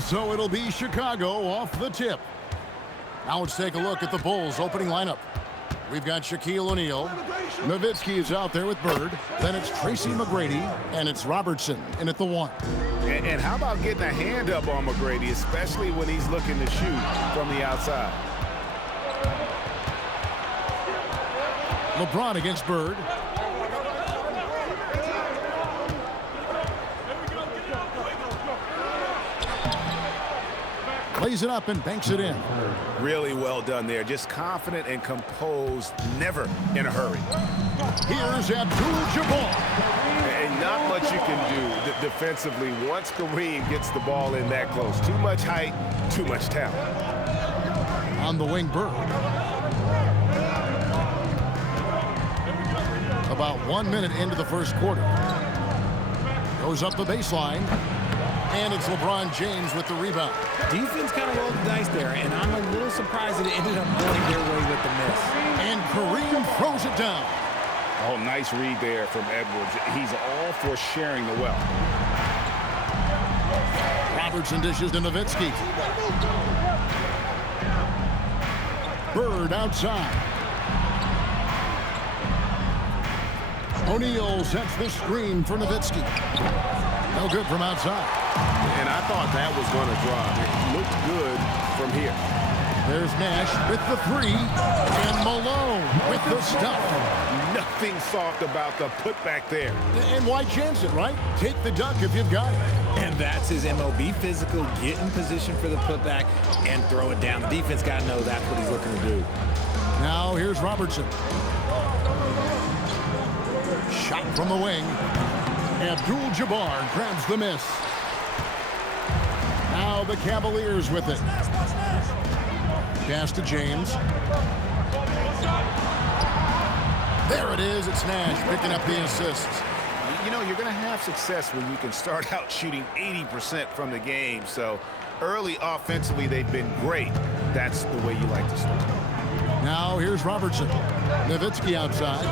So it'll be Chicago off the tip. Now let's take a look at the Bulls' opening lineup. We've got Shaquille O'Neal. Nowitzki is out there with Bird. Then it's Tracy McGrady, and it's Robertson in at the 1. And how about getting a hand up on McGrady, especially when he's looking to shoot from the outside? LeBron against Bird. Plays it up and banks it in. Really well done there. Just confident and composed, never in a hurry. Here's Abdul-Jabbar. And not much you can do defensively once Kareem gets the ball in that close. Too much height, too much talent. On the wing, Bird. About 1 minute into the first quarter. Goes up the baseline. And it's LeBron James with the rebound. Defense kind of rolled the dice there, and I'm a little surprised that it ended up going their way with the miss. And Kareem throws it down. Oh, nice read there from Edwards. He's all for sharing the wealth. Robertson dishes to Nowitzki. Bird outside. O'Neal sets the screen for Nowitzki. No good from outside. And I thought that was going to drop. It looked good from here. There's Nash with the 3. And Malone with the stuff. Nothing soft about the putback there. And why chance it, right? Take the dunk if you've got it. And that's his MO. Be physical, get in position for the putback, and throw it down. The defense got to know that's what he's looking to do. Now here's Robertson. Shot from the wing. Abdul-Jabbar grabs the miss. Now the Cavaliers with it. Pass to James. There it is. It's Nash picking up the assist. You know, you're going to have success when you can start out shooting 80% from the game. So early offensively, they've been great. That's the way you like to start. Now here's Robertson. Nowitzki outside.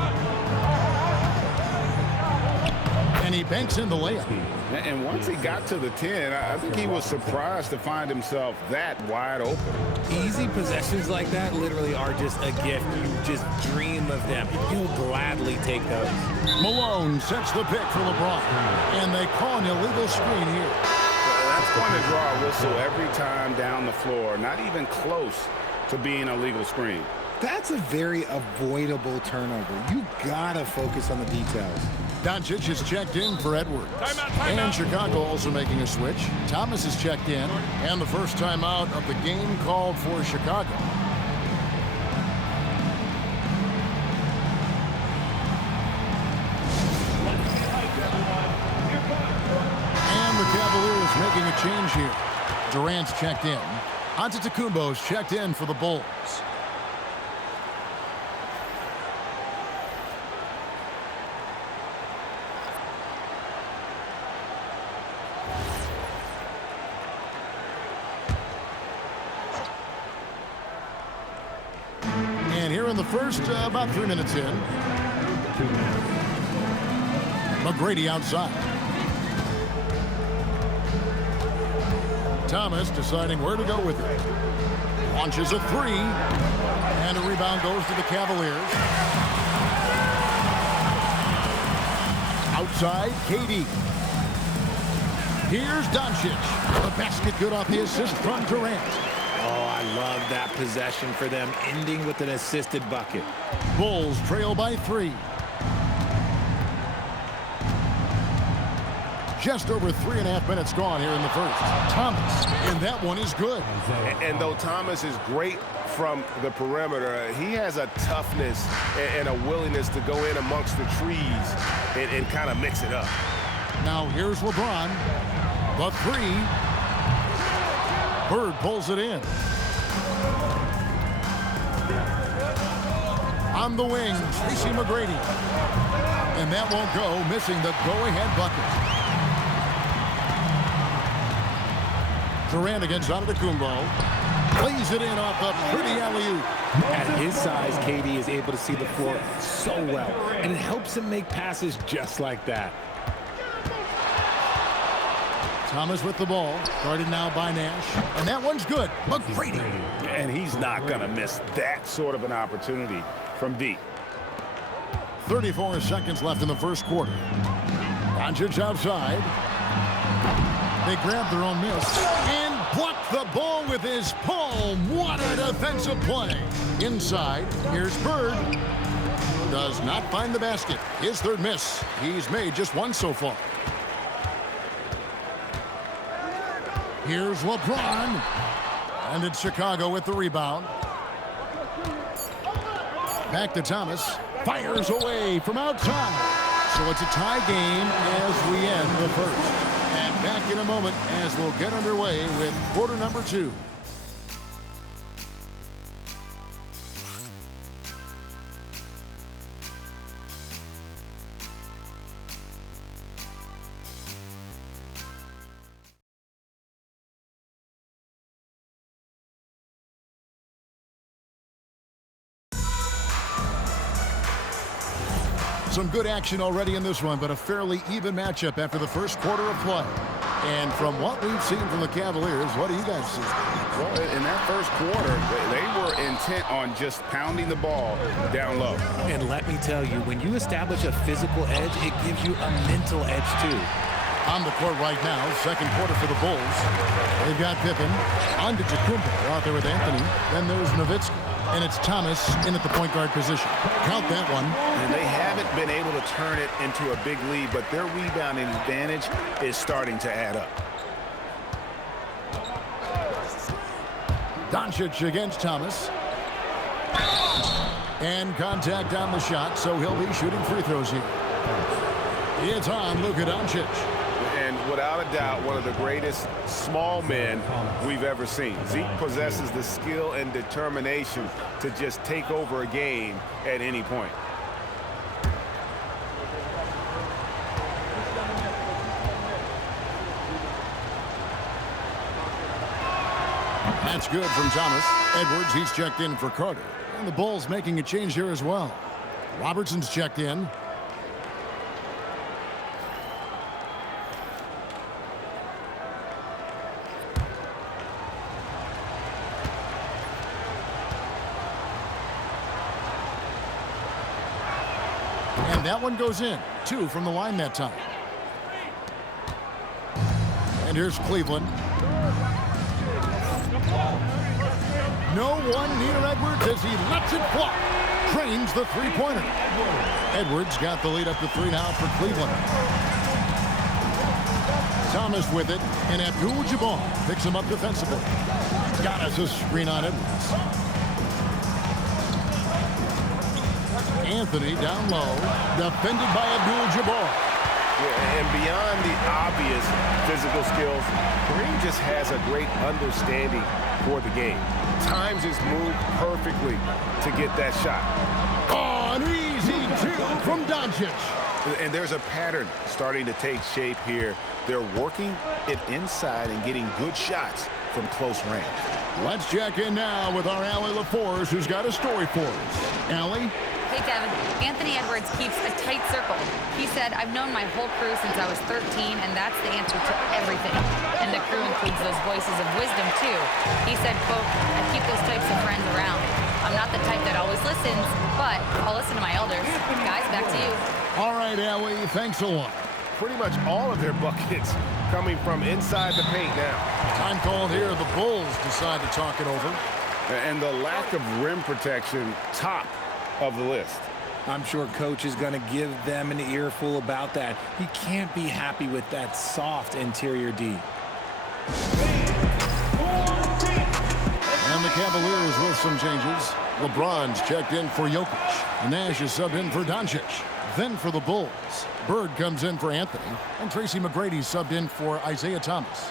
And he banks in the layup. And once he got to the 10, I think he was surprised to find himself that wide open. Easy possessions like that literally are just a gift. You just dream of them. You'll gladly take those. Malone sets the pick for LeBron. And they call an illegal screen here. That's going to draw a whistle every time down the floor. Not even close to being a legal screen. That's a very avoidable turnover. You gotta focus on the details. Doncic is checked in for Edwards. And Chicago also making a switch. Thomas is checked in. And the first timeout of the game called for Chicago. And the Cavaliers making a change here. Durant's checked in. Antetokounmpo's checked in for the Bulls. In the first, about 3 minutes in. McGrady outside. Thomas deciding where to go with it. Launches a 3. And a rebound goes to the Cavaliers. Outside, KD. Here's Doncic. The basket good off the assist from Durant. Oh, I love that possession for them, ending with an assisted bucket. Bulls trail by 3. Just over 3.5 minutes gone here in the first. Thomas, and that one is good. And though Thomas is great from the perimeter, he has a toughness and a willingness to go in amongst the trees and kind of mix it up. Now here's LeBron. The 3. Bird pulls it in. On the wing, Tracy McGrady. And that won't go, missing the go-ahead bucket. Durant against Antetokounmpo. Plays it in off the pretty alley-oop. At his size, KD is able to see the floor so well, and it helps him make passes just like that. Thomas with the ball. Guarded now by Nash. And that one's good. McGrady. And he's not going to miss that sort of an opportunity from deep. 34 seconds left in the first quarter. Doncic outside. They grab their own miss and block the ball with his palm. What a defensive play. Inside, here's Bird. Does not find the basket. His third miss. He's made just one so far. Here's LeBron. And it's Chicago with the rebound. Back to Thomas. Fires away from outside. So it's a tie game as we end the first. And back in a moment as we'll get underway with quarter number 2. Some good action already in this one, but a fairly even matchup after the first quarter of play. And from what we've seen from the Cavaliers, what do you guys see? Well, in that first quarter, they were intent on just pounding the ball down low. And let me tell you, when you establish a physical edge, it gives you a mental edge too. On the court right now, second quarter for the Bulls. They've got Pippen, Antetokounmpo out there with Anthony. Then there's Nowitzki. And it's Thomas in at the point guard position. Count that one. And they haven't been able to turn it into a big lead, but their rebounding advantage is starting to add up. Doncic against Thomas. And contact on the shot, so he'll be shooting free throws here. It's on Luka Doncic. And without a doubt, one of the greatest small men we've ever seen. Zeke possesses the skill and determination to just take over a game at any point. That's good from Thomas. Edwards, he's checked in for Carter. And the Bulls making a change here as well. Robertson's checked in. And that one goes in. 2 from the line that time. And here's Cleveland. No one near Edwards as he lets it fly. Drains the three-pointer. Edwards got the lead up to 3 now for Cleveland. Thomas with it, and Abdul-Jabbar picks him up defensively. Got us a screen on Edwards. Anthony down low, defended by Abdul-Jabbar. Yeah, and beyond the obvious physical skills, Kareem just has a great understanding for the game. Times his move perfectly to get that shot. Oh, an easy 2 from Doncic. And there's a pattern starting to take shape here. They're working it inside and getting good shots from close range. Let's check in now with our Allie LaForce, who's got a story for us. Allie? Hey, Kevin. Anthony Edwards keeps a tight circle. He said, I've known my whole crew since I was 13, and that's the answer to everything. And the crew includes those voices of wisdom, too. He said, quote, I keep those types of friends around. I'm not the type that always listens, but I'll listen to my elders. Guys, back to you. All right, Allie, thanks a lot. Pretty much all of their buckets coming from inside the paint now. Time called here. The Bulls decide to talk it over. And the lack of rim protection, top of the list. I'm sure coach is going to give them an earful about that. He can't be happy with that soft interior D. And the Cavaliers with some changes. LeBron's checked in for Jokic. Nash is subbed in for Doncic. Then for the Bulls, Bird comes in for Anthony. And Tracy McGrady's subbed in for Isaiah Thomas.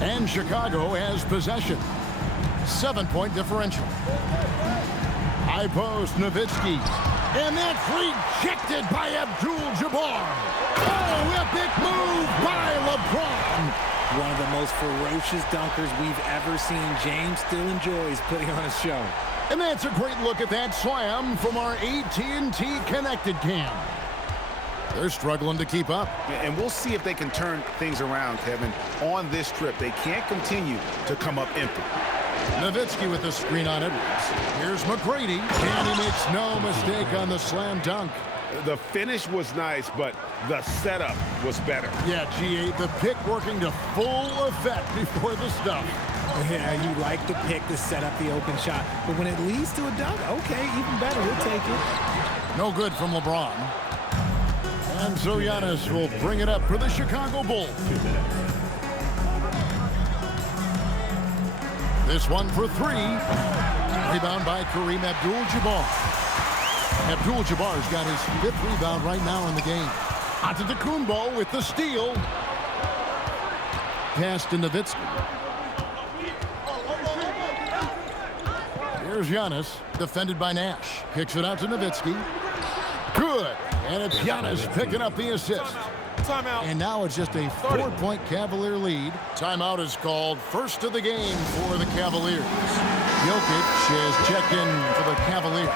And Chicago has possession. 7-point differential. High post, Nowitzki. And that's rejected by Abdul-Jabbar. Oh, epic move by LeBron. One of the most ferocious dunkers we've ever seen. James still enjoys putting on a show. And that's a great look at that slam from our AT&T Connected Cam. They're struggling to keep up. And we'll see if they can turn things around, Kevin, on this trip. They can't continue to come up empty. Nowitzki with the screen on Edwards. Here's McGrady, and he makes no mistake on the slam dunk. The finish was nice, but the setup was better. Yeah, GA, the pick working to full effect before the stuff. Yeah, you like the pick to set up the open shot, but when it leads to a dunk, okay, even better, we'll take it. No good from LeBron. And so Giannis will bring it up for the Chicago Bulls. This one for three. Rebound by Kareem Abdul-Jabbar. Abdul-Jabbar's got his 5th rebound right now in the game. Antetokounmpo with the steal. Pass to Nowitzki. Here's Giannis, defended by Nash. Kicks it out to Nowitzki. Good. And it's Giannis picking up the assist. Timeout. And now it's just a 4-point Cavalier lead. Timeout is called, first of the game for the Cavaliers. Jokic has checked in for the Cavaliers.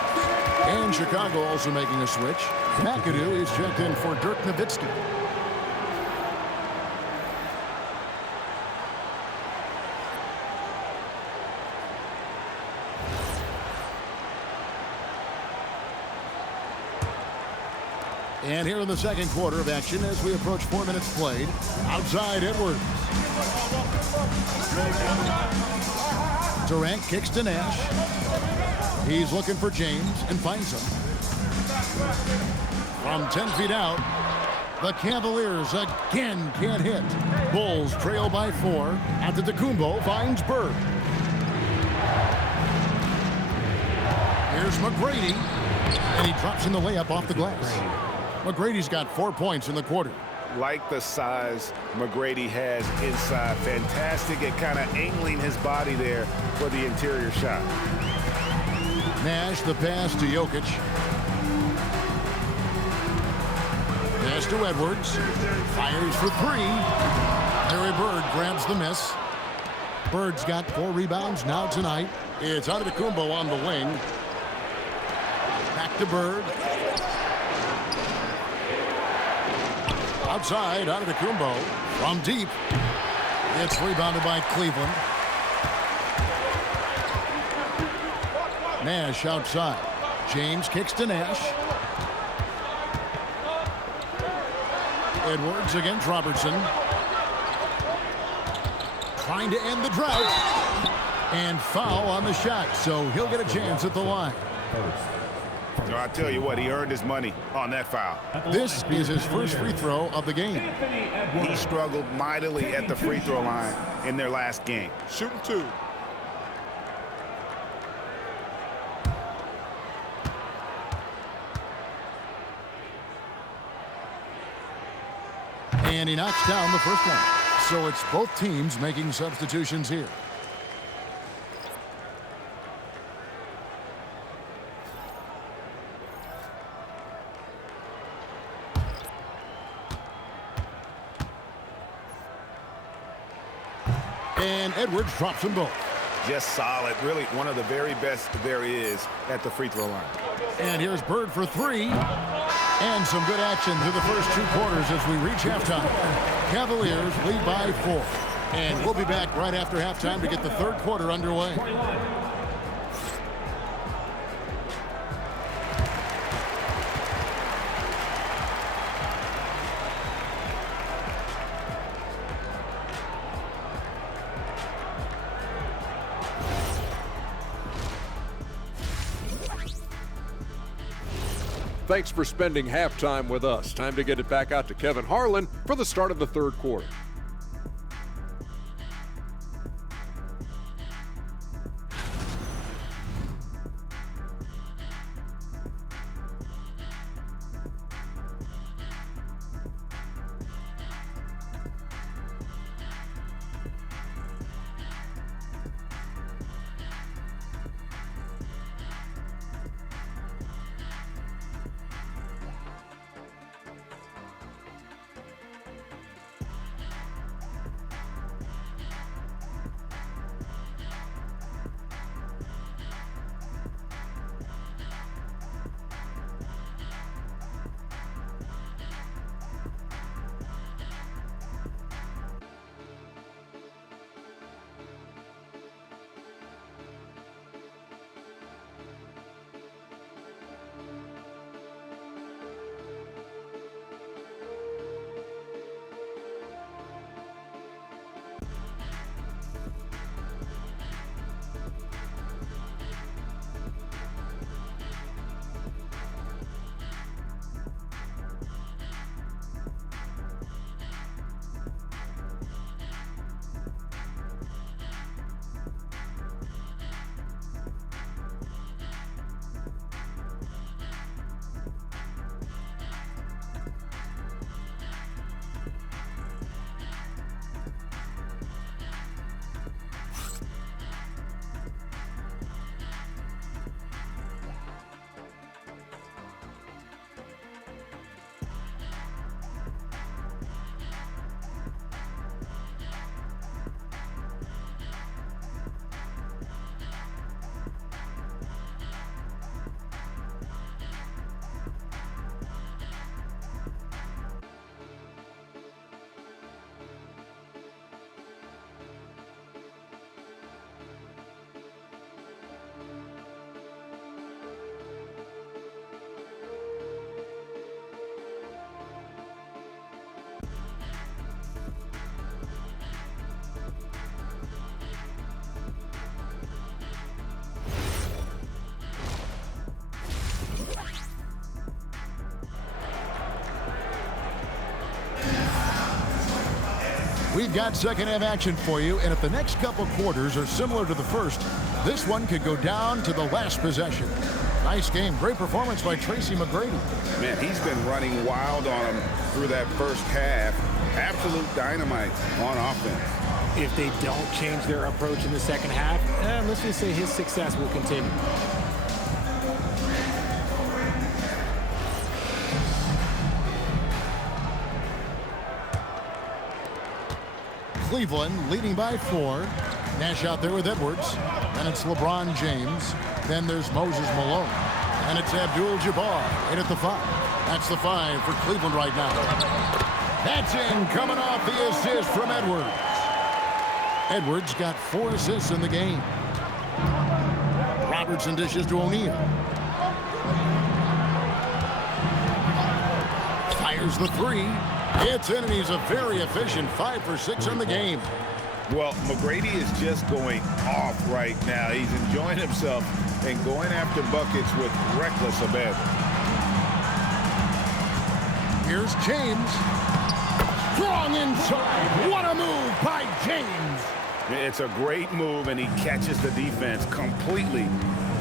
And Chicago also making a switch. McAdoo is checked in for Dirk Nowitzki. And here in the second quarter of action as we approach 4 minutes played. Outside Edwards. Durant kicks to Nash. He's looking for James and finds him. From 10 feet out, the Cavaliers again can't hit. Bulls trail by 4. Antetokounmpo finds Bird. Here's McGrady. And he drops in the layup off the glass. McGrady's got 4 points in the quarter. Like the size McGrady has inside. Fantastic at kind of angling his body there for the interior shot. Nash, the pass to Jokic. Pass to Edwards. Fires for 3. Larry Bird grabs the miss. Bird's got 4 rebounds now tonight. It's Antetokounmpo on the wing. Back to Bird. Outside, Antetokounmpo from deep. It's rebounded by Cleveland. Nash outside. James kicks to Nash. Edwards against Robertson. Trying to end the drought. And foul on the shot, so he'll get a chance at the line. No, I tell you what, he earned his money on that foul. This is his first free throw of the game. He struggled mightily at the free throw line in their last game. Shooting 2. And he knocks down the first one. So it's both teams making substitutions here. And Edwards drops them both. Just solid. Really one of the very best there is at the free throw line. And here's Bird for 3. And some good action through the first 2 quarters as we reach halftime. Cavaliers lead by 4. And we'll be back right after halftime to get the third quarter underway. Thanks for spending halftime with us. Time to get it back out to Kevin Harlan for the start of the third quarter. We've got second half action for you, and if the next couple quarters are similar to the first, this one could go down to the last possession. Nice game. Great performance by Tracy McGrady. Man, he's been running wild on him through that first half. Absolute dynamite on offense. If they don't change their approach in the second half, let's just say his success will continue. Cleveland leading by 4. Nash out there with Edwards. Then it's LeBron James. Then there's Moses Malone. And it's Abdul-Jabbar in at the 5. That's the 5 for Cleveland right now. That's in, coming off the assist from Edwards. Edwards got 4 assists in the game. Robertson dishes to O'Neal. Fires the 3. It's in, and he's a very efficient 5 for 6 in the game. Well, McGrady is just going off right now. He's enjoying himself and going after buckets with reckless abandon. Here's James. Strong inside. What a move by James. It's a great move, and he catches the defense completely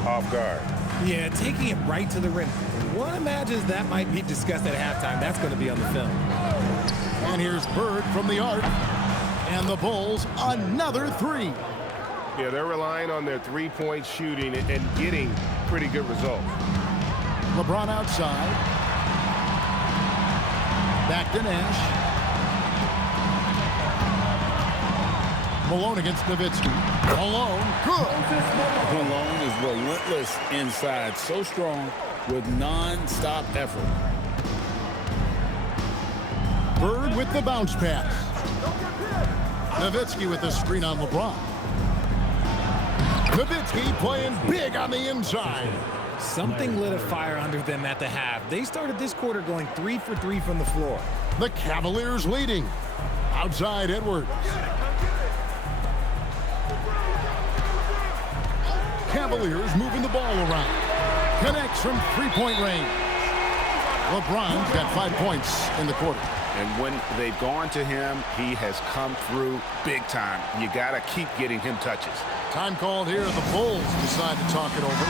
off guard. Yeah, taking it right to the rim. One imagines that might be discussed at halftime. That's going to be on the film. And here's Bird from the arc. And the Bulls, another 3. Yeah, they're relying on their three-point shooting and getting pretty good results. LeBron outside. Back to Nash. Malone against Nowitzki. Malone, good. Malone is relentless inside, so strong with non-stop effort. Bird with the bounce pass. Nowitzki with the screen on LeBron. Nowitzki playing big on the inside. Something lit a fire under them at the half. They started this quarter going 3 for 3 from the floor. The Cavaliers leading. Outside Edwards. Cavaliers moving the ball around. Connects from three-point range. LeBron's got 5 points in the quarter. And when they've gone to him, he has come through big time. You got to keep getting him touches. Time called here. The Bulls decide to talk it over.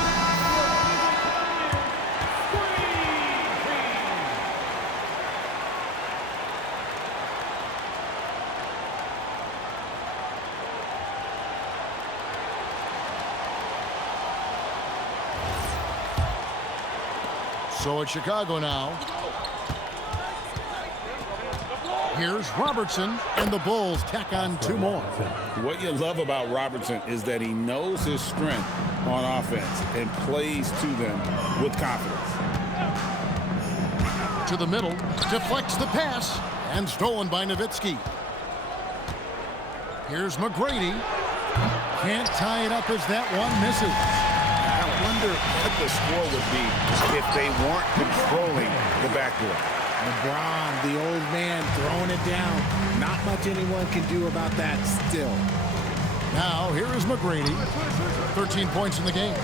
So it's Chicago now. Here's Robertson, and the Bulls tack on 2 more. What you love about Robertson is that he knows his strength on offense and plays to them with confidence. To the middle, deflects the pass, and stolen by Nowitzki. Here's McGrady. Can't tie it up as that one misses. I wonder what the score would be if they weren't controlling the backboard. LeBron, the old man, throwing it down. Not much anyone can do about that still. Now, here is McGrady. 13 points in the game.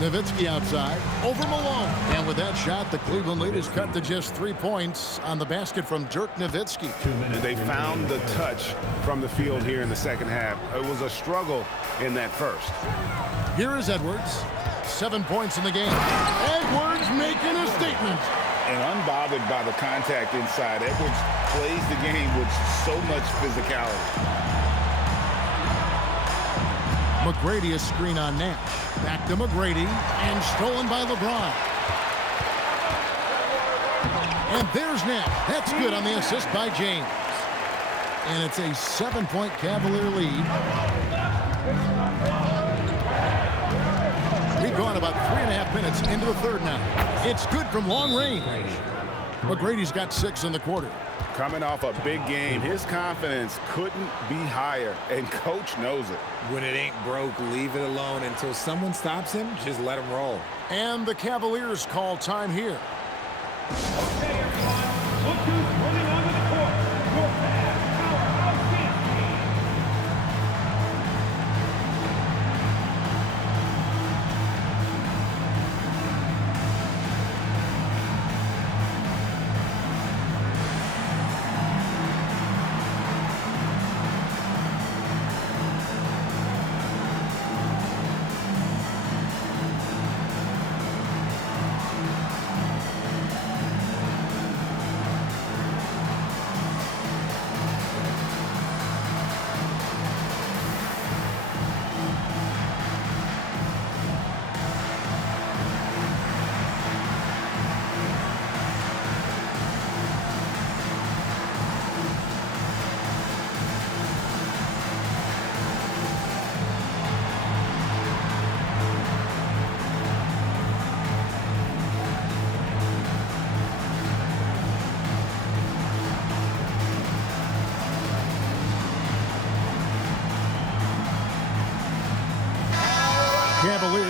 Nowitzki outside. Over Malone. And with that shot, the Cleveland lead is cut to just 3 points on the basket from Dirk Nowitzki. They found the touch from the field here in the second half. It was a struggle in that first. Here is Edwards. 7 points in the game. Edwards making a statement. And unbothered by the contact inside, Edwards plays the game with so much physicality. McGrady a screen on Nash. Back to McGrady, and stolen by LeBron. And there's Nash. That's good on the assist by James. And it's a 7-point Cavalier lead. We've gone about 3.5 minutes into the third now. It's good from long range. McGrady's got 6 in the quarter. Coming off a big game, his confidence couldn't be higher, and coach knows it. When it ain't broke, leave it alone until someone stops him. Just let him roll. And the Cavaliers call time here. Okay, everyone. Look who's running onto the court. Your powerhouse team.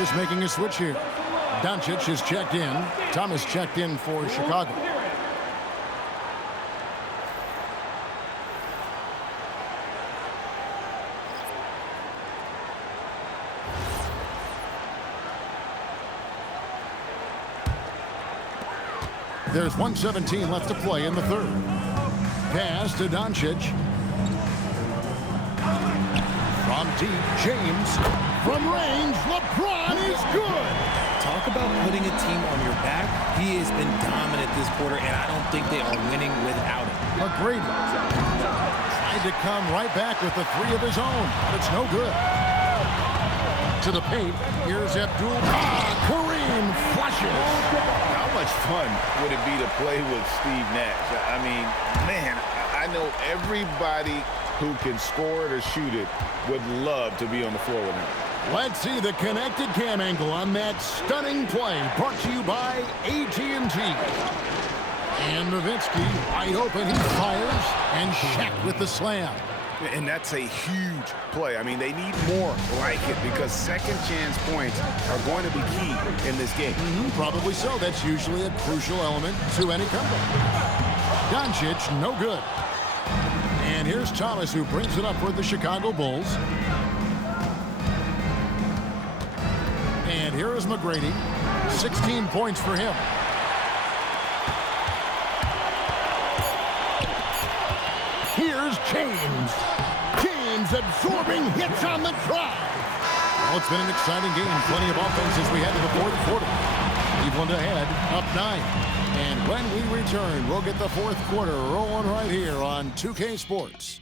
is making a switch here. Doncic is checked in. Thomas checked in for Chicago. There's 1:17 left to play in the third. Pass to Doncic. From deep, James. From range, LeBron is good. Talk about putting a team on your back. He has been dominant this quarter, and I don't think they are winning without him. McGrady tried to come right back with the three of his own, but it's no good. To the paint, here's Abdul. Kareem flushes. How much fun would it be to play with Steve Nash? I mean, man, I know everybody who can score it or shoot it would love to be on the floor with him. Let's see the connected cam angle on that stunning play, brought to you by AT&T. And Nowitzki wide open, he fires, and Shaq with the slam. And that's a huge play. I mean, they need more like it because second chance points are going to be key in this game. Probably so. That's usually a crucial element to any comeback. Doncic, no good. And here's Thomas, who brings it up for the Chicago Bulls. And here is McGrady. 16 points for him. Here's James. James absorbing hits on the drive. Well, it's been an exciting game. Plenty of offense as we head to the fourth quarter. Cleveland ahead, up 9. And when we return, we'll get the fourth quarter rolling right here on 2K Sports.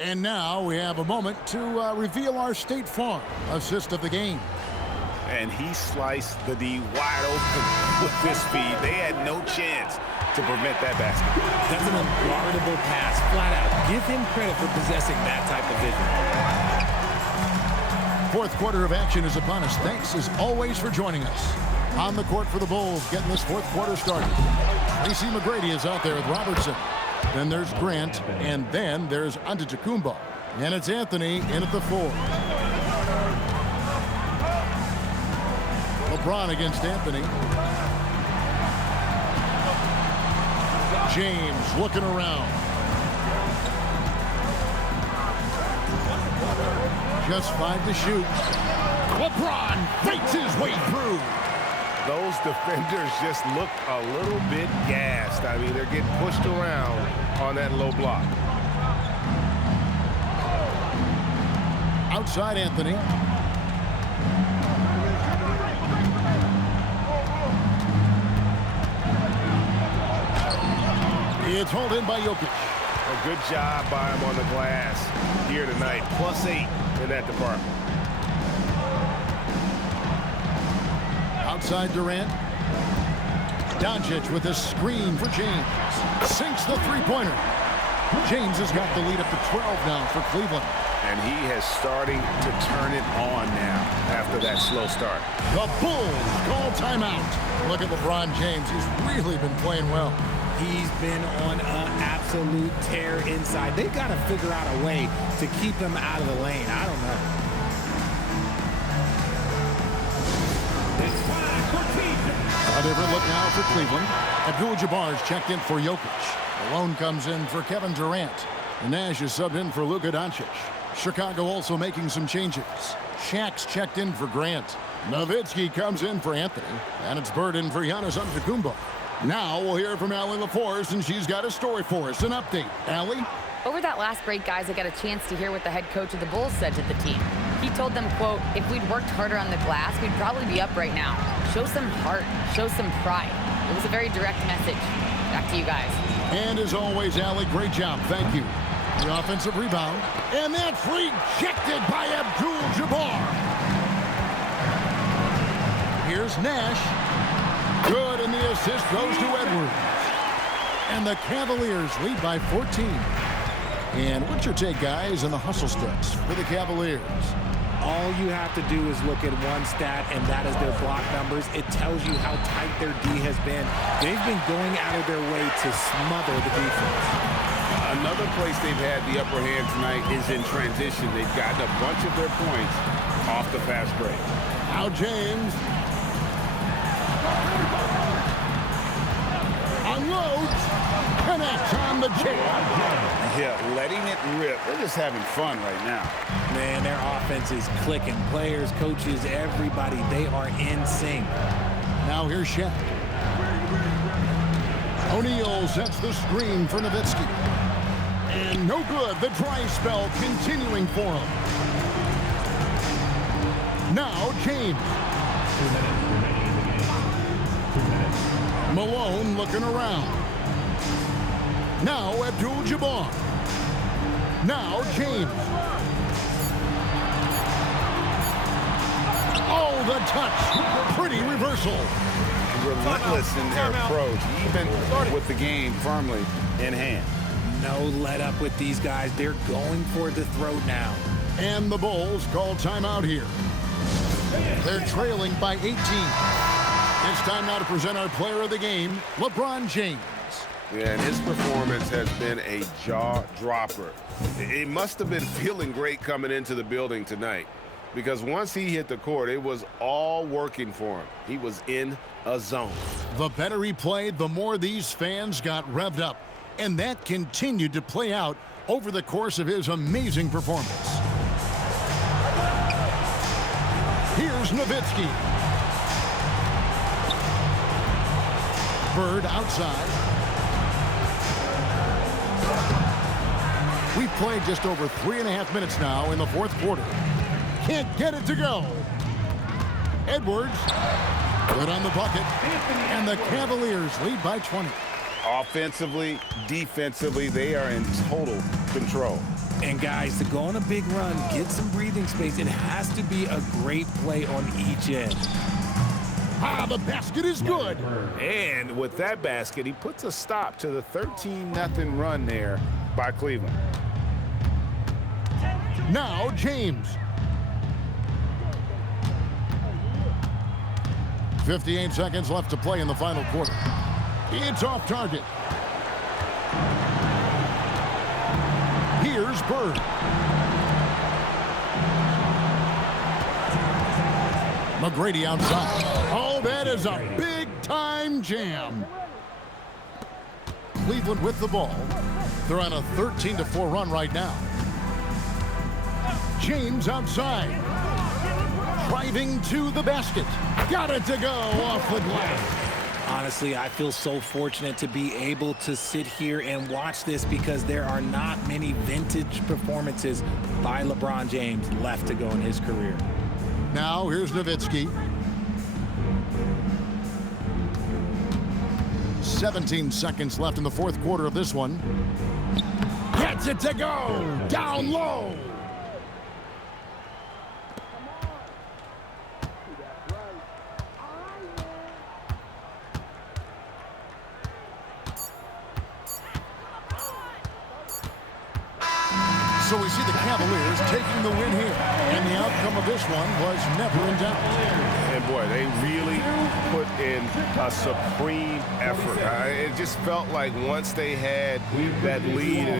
And now we have a moment to reveal our State Farm assist of the game. And he sliced the D wide open with this speed. They had no chance to prevent that basket. That's an unguardable pass, flat out. Give him credit for possessing that type of vision. Fourth quarter of action is upon us. Thanks, as always, for joining us. On the court for the Bulls, getting this fourth quarter started. Tracy McGrady is out there with Robertson. Then there's Grant, and then there's Antetokounmpo. And it's Anthony in at the 4. LeBron against Anthony. James looking around. Just 5 to shoot. LeBron fights his way through. Those defenders just look a little bit gassed. I mean, they're getting pushed around on that low block. Outside Anthony. It's hauled in by Jokic. A good job by him on the glass here tonight. +8 in that department. Outside Durant. Doncic with a screen for James. Sinks the three-pointer. James has got the lead up to 12 now for Cleveland. And he has starting to turn it on now after that slow start. The Bulls call timeout. Look at LeBron James. He's really been playing well. He's been on an absolute tear inside. They've got to figure out a way to keep him out of the lane. I don't know. A different look now for Cleveland. Abdul-Jabbar's checked in for Jokic. Malone comes in for Kevin Durant. And Nash is subbed in for Luka Doncic. Chicago also making some changes. Shaq's checked in for Grant. Nowitzki comes in for Anthony. And it's Bird in for Giannis Antetokounmpo. Now we'll hear from Allie LaForce, and she's got a story for us. An update. Allie? Over that last break, guys, I got a chance to hear what the head coach of the Bulls said to the team. He told them, quote, if we'd worked harder on the glass, we'd probably be up right now. Show some heart. Show some pride. It was a very direct message. Back to you guys. And as always, Allie, great job. Thank you. The offensive rebound. And that's rejected by Abdul-Jabbar. Here's Nash. Good, and the assist goes to Edwards. And the Cavaliers lead by 14. And what's your take, guys, on the hustle stats for the Cavaliers? All you have to do is look at one stat, and that is their block numbers. It tells you how tight their D has been. They've been going out of their way to smother the defense. Another place they've had the upper hand tonight is in transition. They've gotten a bunch of their points off the fast break. Now James. Unloads. Connects on the jam. Yeah, letting it rip. They're just having fun right now. Man, their offense is clicking. Players, coaches, everybody, they are in sync. Now here's Shaq. O'Neal sets the screen for Nowitzki. And no good. The dry spell continuing for him. Now James. Malone looking around. Now Abdul-Jabbar. Now James. Oh, the touch. Pretty reversal. Relentless in their approach, even with the game firmly in hand. No let up with these guys. They're going for the throat now. And the Bulls call timeout here. They're trailing by 18. It's time now to present our player of the game, LeBron James. Yeah, and his performance has been a jaw-dropper. He must have been feeling great coming into the building tonight, because once he hit the court, it was all working for him. He was in a zone. The better he played, the more these fans got revved up. And that continued to play out over the course of his amazing performance. Here's Nowitzki. Bird outside. We've played just over 3.5 minutes now in the fourth quarter. Can't get it to go. Edwards, good on the bucket, and the Cavaliers lead by 20. Offensively, defensively, they are in total control. And guys, to go on a big run, get some breathing space, it has to be a great play on each end. Ah, the basket is good. And with that basket, he puts a stop to the 13-0 run there by Cleveland. Now James. 58 seconds left to play in the final quarter. It's off target. Here's Bird. McGrady outside. Oh, that is a big-time jam. Cleveland with the ball. They're on a 13-4 run right now. James outside. Driving to the basket. Got it to go off the glass. Honestly, I feel so fortunate to be able to sit here and watch this because there are not many vintage performances by LeBron James left to go in his career. Now here's Nowitzki. 17 seconds left in the fourth quarter of this one. Gets it to go. Down low. So we see the Cavaliers taking the win here. And the outcome of this one was never in doubt. And boy, they really put in a supreme effort. It just felt like once they had that lead